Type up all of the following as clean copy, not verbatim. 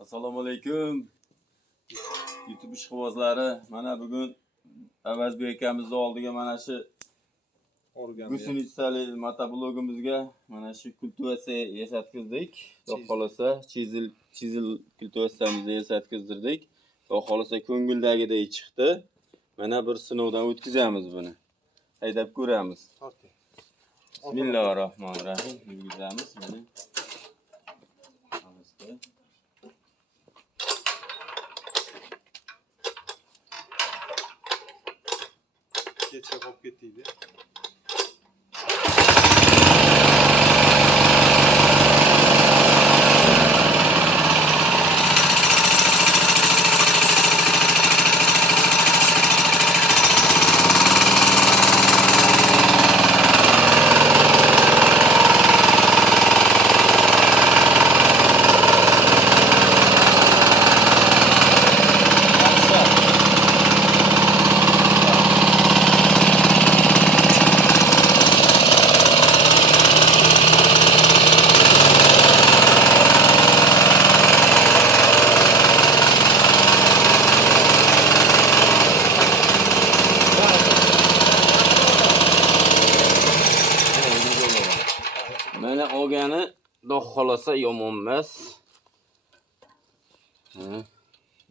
Assalomu alaykum. YouTube ishqibozlari. Mana bugun Avazbek akamizni oldiga mana shu gusunitsali motoblogimizga mana shu kultivatsiya yasatkizdik. Xudo xolasa chizil kultivatsiyamizni yasatkizdirdik. Xudo xolasa ko'ngildagidek chiqdi. Mana bir sinovdan o'tkazamiz buni. Haydab ko'ramiz. Bismillahirrohmanirrohim. Yurgizamiz mana. Kecha qolib ketdi. Mana olgani xudo xolasa yomon emas.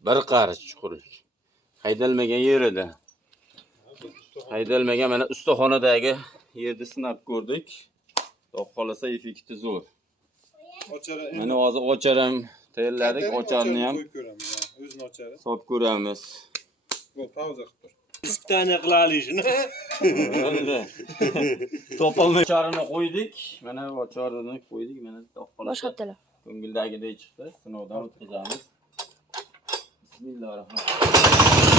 Bir qarich chuqurlik. Haydalmagan yerida. Haydalmagan mana ustaxonadagi yerni sinab ko'rdik. Xudo xolasa effekti zo'r. Mana hozir ocharam tayyorladik, ocharni ham O'zini ochadi. solib ko'ramiz. Bu pauza qilib tur. Istani qilalishini. Topolmay ocharini qo'ydik. Mana ocharini qo'ydik. Mana xudo xolasa Boshqatdalar. ko'ngildagidek chiqdi. Sinovdan o'tkazamiz. Bismillahirrohmanirrohim.